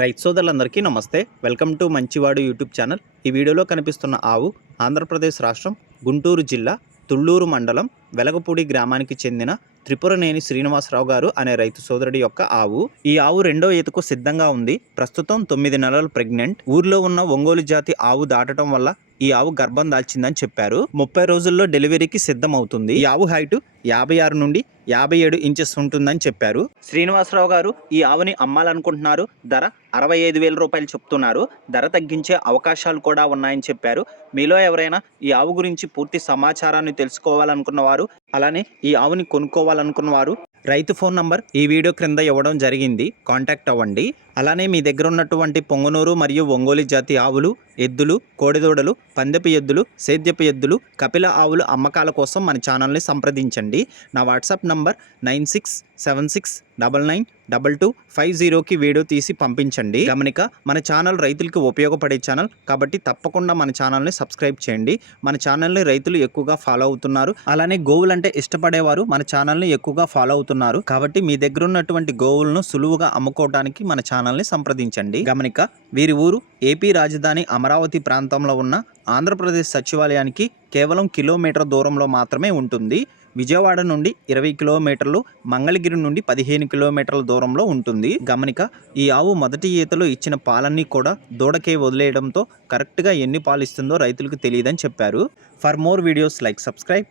రైతు సోదరులందరికీ నమస్తే. Welcome to Manchivadu YouTube channel. ఈ వీడియోలో కనిపిస్తున్న ఆవు ఆంధ్రప్రదేశ్ రాష్ట్రం గుంటూరు జిల్లా తుళ్ళూరు మండలం వెలగపూడి గ్రామానికి చెందిన త్రిపురనేని శ్రీనివాసరావు గారు అనే రైతు సోదరుడి యొక్క ఆవు. ఈ ఆవు రెండో ఈతకు సిద్ధంగా ఉంది. ప్రస్తుతం తొమ్మిది నెలలు ప్రెగ్నెంట్. ఊర్లో ఉన్న ఒంగోలు జాతి ఆవు దాటడం వల్ల ఈ ఆవు గర్భం దాల్చిందని చెప్పారు. ముప్పై రోజుల్లో డెలివరీకి సిద్ధమవుతుంది. ఈ ఆవు హైట్ యాభై ఆరు నుండి యాభై ఏడు ఇంచెస్ ఉంటుందని చెప్పారు. శ్రీనివాసరావు గారు ఈ ఆవుని అమ్మాలనుకుంటున్నారు. ధర అరవై ఐదు వేల రూపాయలు చెప్తున్నారు. ధర తగ్గించే అవకాశాలు కూడా ఉన్నాయని చెప్పారు. మీలో ఎవరైనా ఈ ఆవు గురించి పూర్తి సమాచారాన్ని తెలుసుకోవాలనుకున్న వారు అలానే ఈ ఆవుని కొనుక్కోవాలనుకున్న వారు రైతు ఫోన్ నంబర్ ఈ వీడియో క్రింద ఇవ్వడం జరిగింది. కాంటాక్ట్ అవ్వండి. అలానే మీ దగ్గర ఉన్నటువంటి పొంగనూరు మరియు ఒంగోలు జాతి ఆవులు ఎద్దులు కోడిదూడలు పందెపు ఎద్దులు సేద్యపు ఎద్దులు కపిల ఆవులు అమ్మకాల కోసం మన ఛానల్ని సంప్రదించండి. నా WhatsApp number nine six seven six double nine double two five జీరోకి వీడియో తీసి పంపించండి. గమనిక మన ఛానల్ రైతులకు ఉపయోగపడే ఛానల్ కాబట్టి తప్పకుండా మన ఛానల్ని సబ్స్క్రైబ్ చేయండి. మన ఛానల్ని రైతులు ఎక్కువగా ఫాలో అవుతున్నారు. అలానే గోవులంటే ఇష్టపడేవారు మన ఛానల్ని ఎక్కువగా ఫాలో అవుతున్నారు. కాబట్టి మీ దగ్గర ఉన్నటువంటి గోవులను సులువుగా అమ్ముకోవడానికి మన ఛానల్ని సంప్రదించండి. గమనిక వీరి ఊరు ఏపీ రాజధాని అమరావతి ప్రాంతంలో ఉన్న ఆంధ్రప్రదేశ్ సచివాలయానికి కేవలం కిలోమీటర్ దూరంలో మాత్రమే ఉంటుంది. విజయవాడ నుండి ఇరవై కిలోమీటర్లు మంగళగిరి నుండి పదిహేను కిలోమీటర్ల దూరంలో ఉంటుంది. గమనిక ఈ ఆవు మొదటి ఈతలో ఇచ్చిన పాలన్నీ కూడా దూడకే వదిలేయడంతో కరెక్ట్గా ఎన్ని పాలు ఇస్తుందో రైతులకు తెలియదని చెప్పారు. For more videos like subscribe.